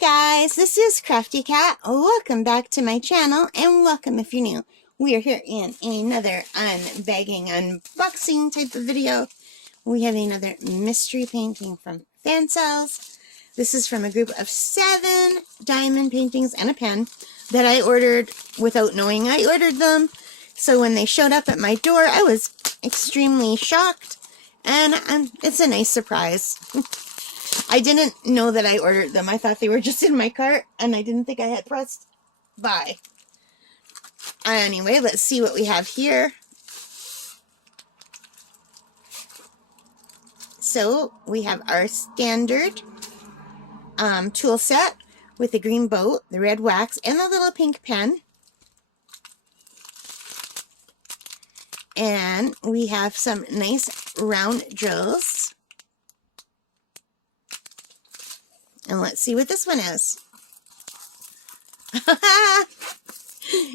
guys, this is Crafty Cat. Welcome back to my channel, and welcome if you're new. We are here in another unbagging, unboxing type of video. We have another mystery painting from Fansells. This is from a group of 7 diamond paintings and a pen that I ordered without knowing I ordered them. So when they showed up at my door, I was extremely shocked, and it's a nice surprise. I didn't know that I ordered them. I thought they were just in my cart, and I didn't think I had pressed buy. Anyway, let's see what we have here. So, we have our standard tool set with the green boat, the red wax, and the little pink pen. And we have some nice round drills. And let's see what this one is.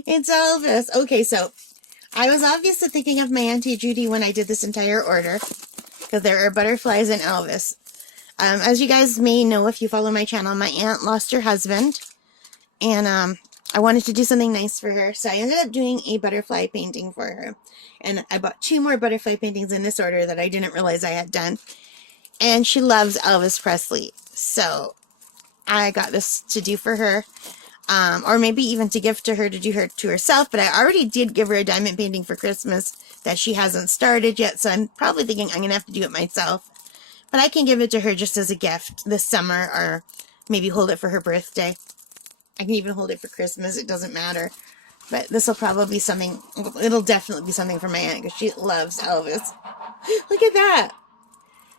It's Elvis. Okay, so I was obviously thinking of my Auntie Judy when I did this entire order, because there are butterflies in Elvis. As you guys may know if you follow my channel, my aunt lost her husband, and I wanted to do something nice for her, so I ended up doing a butterfly painting for her. And I bought 2 more butterfly paintings in this order that I didn't realize I had done. And she loves Elvis Presley, so I got this to do for her, or maybe even to give to her to do her to herself, but I already did give her a diamond painting for Christmas that she hasn't started yet, so I'm probably thinking I'm going to have to do it myself. But I can give it to her just as a gift this summer, or maybe hold it for her birthday. I can even hold it for Christmas, it doesn't matter. But this will probably be something, it'll definitely be something for my aunt, because she loves Elvis. Look at that!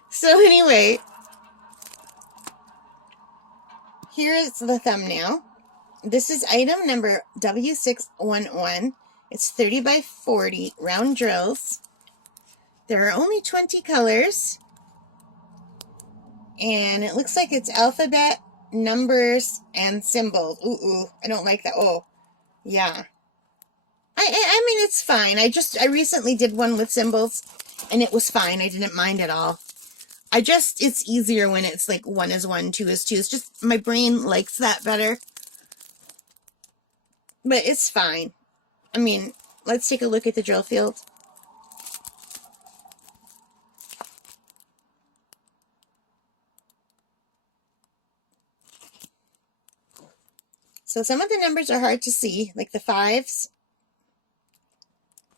So anyway, here is the thumbnail. This is item number W611. It's 30 by 40 round drills. There are only 20 colors. And it looks like it's alphabet, numbers, and symbols. Ooh, I don't like that. Oh, yeah. I mean, it's fine. I recently did one with symbols, and it was fine. I didn't mind at all. It's easier when it's like 1 is 1, 2 is 2. It's just, my brain likes that better. But it's fine. I mean, let's take a look at the drill field. So some of the numbers are hard to see, like the 5s.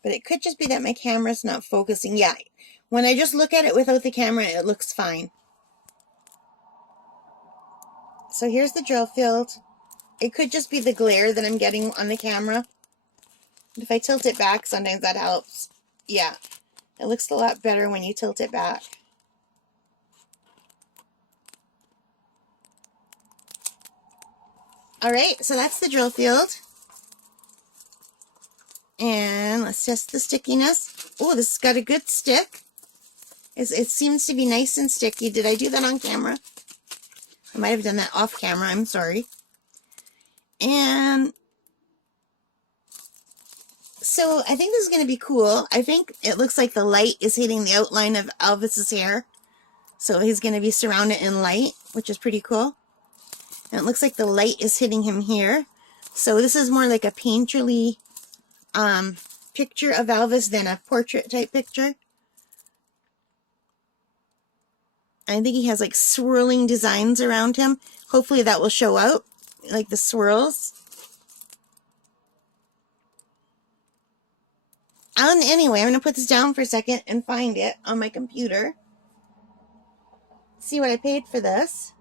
But it could just be that my camera's not focusing. Yeah, when I just look at it without the camera, it looks fine. So here's the drill field. It could just be the glare that I'm getting on the camera. If I tilt it back, sometimes that helps. Yeah, it looks a lot better when you tilt it back. Alright, so that's the drill field. And let's test the stickiness. Oh, this has got a good stick. It seems to be nice and sticky. Did I do that on camera? I might have done that off camera. I'm sorry. And so I think this is going to be cool. I think it looks like the light is hitting the outline of Elvis's hair. So he's going to be surrounded in light, which is pretty cool. And it looks like the light is hitting him here. So this is more like a painterly picture of Elvis than a portrait type picture. I think he has like swirling designs around him. Hopefully that will show out, like the swirls. Anyway, I'm going to put this down for a second and find it on my computer. See what I paid for this.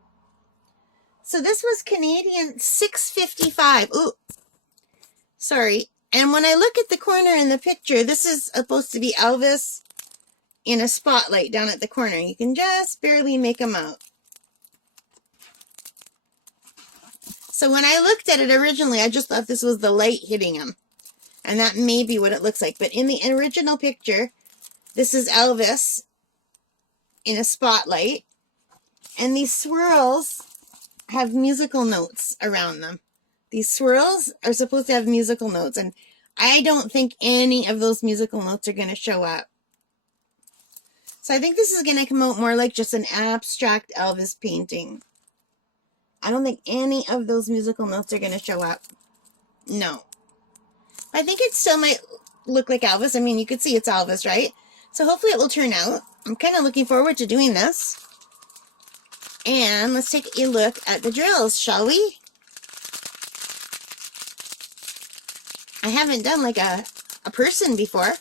So this was Canadian $6.55. Ooh, sorry. And when I look at the corner in the picture, this is supposed to be Elvis in a spotlight down at the corner. You can just barely make him out. So when I looked at it originally, I just thought this was the light hitting him. And that may be what it looks like. But in the original picture, this is Elvis in a spotlight. And these swirls have musical notes around them. These swirls are supposed to have musical notes, and I don't think any of those musical notes are going to show up. So I think this is going to come out more like just an abstract Elvis painting. I don't think any of those musical notes are going to show up. No. I think it still might look like Elvis. I mean, you could see it's Elvis, right? So hopefully it will turn out. I'm kind of looking forward to doing this. And let's take a look at the drills, shall we? I haven't done like a person before.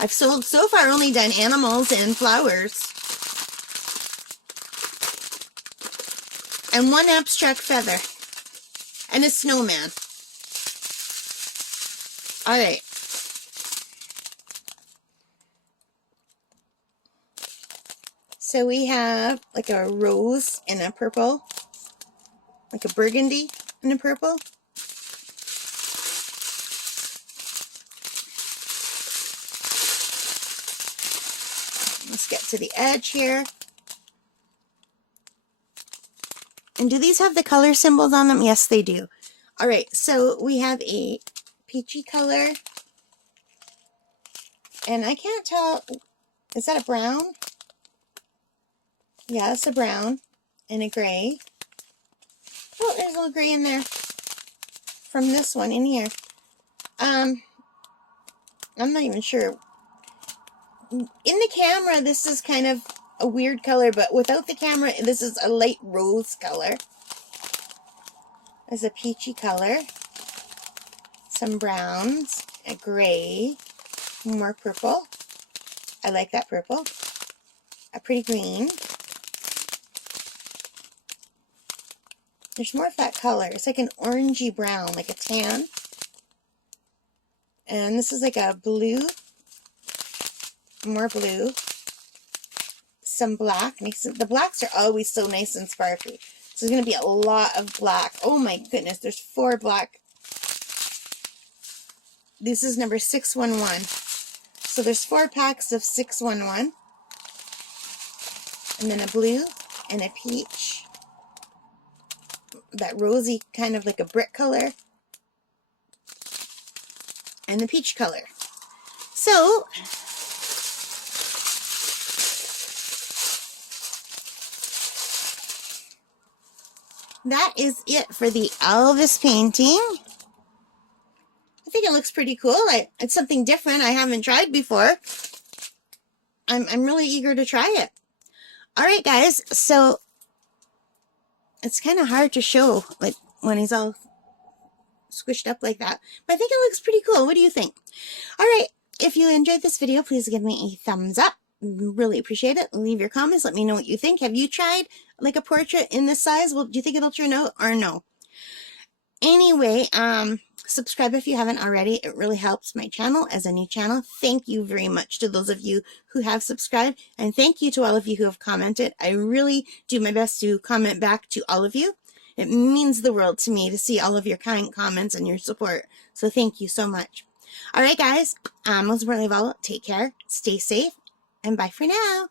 I've so far only done animals and flowers. And one abstract feather. And a snowman. Alright. So we have like a rose and a purple. Like a burgundy and a purple. Let's get to the edge here. And do these have the color symbols on them? Yes, they do. All right, so we have a peachy color. And I can't tell, is that a brown? Yeah, it's a brown and a gray. Oh, there's a little gray in there from this one in here. I'm not even sure. In the camera, this is kind of a weird color, but without the camera, this is a light rose color. There's a peachy color, some browns, a gray, more purple. I like that purple. A pretty green. There's more of that color. It's like an orangey brown, like a tan. And this is like a blue. More blue. Some black. The blacks are always so nice and sparkly. So there's going to be a lot of black. Oh my goodness, there's 4 black. This is number 611. So there's 4 packs of 611. And then a blue and a peach. That rosy kind of like a brick color. And the peach color. So that is it for the Elvis painting. I think it looks pretty cool. It's something different I haven't tried before. I'm really eager to try it. All right, guys. So it's kind of hard to show like when he's all squished up like that. But I think it looks pretty cool. What do you think? All right. If you enjoyed this video, please give me a thumbs up. Really appreciate it. Leave your comments. Let me know what you think. Have you tried like a portrait in this size? Well, do you think it'll turn out or no? Anyway, subscribe if you haven't already. It really helps my channel as a new channel. Thank you very much to those of you who have subscribed. And thank you to all of you who have commented. I really do my best to comment back to all of you. It means the world to me to see all of your kind comments and your support. So thank you so much. All right, guys. Most importantly of all, take care, stay safe, and bye for now.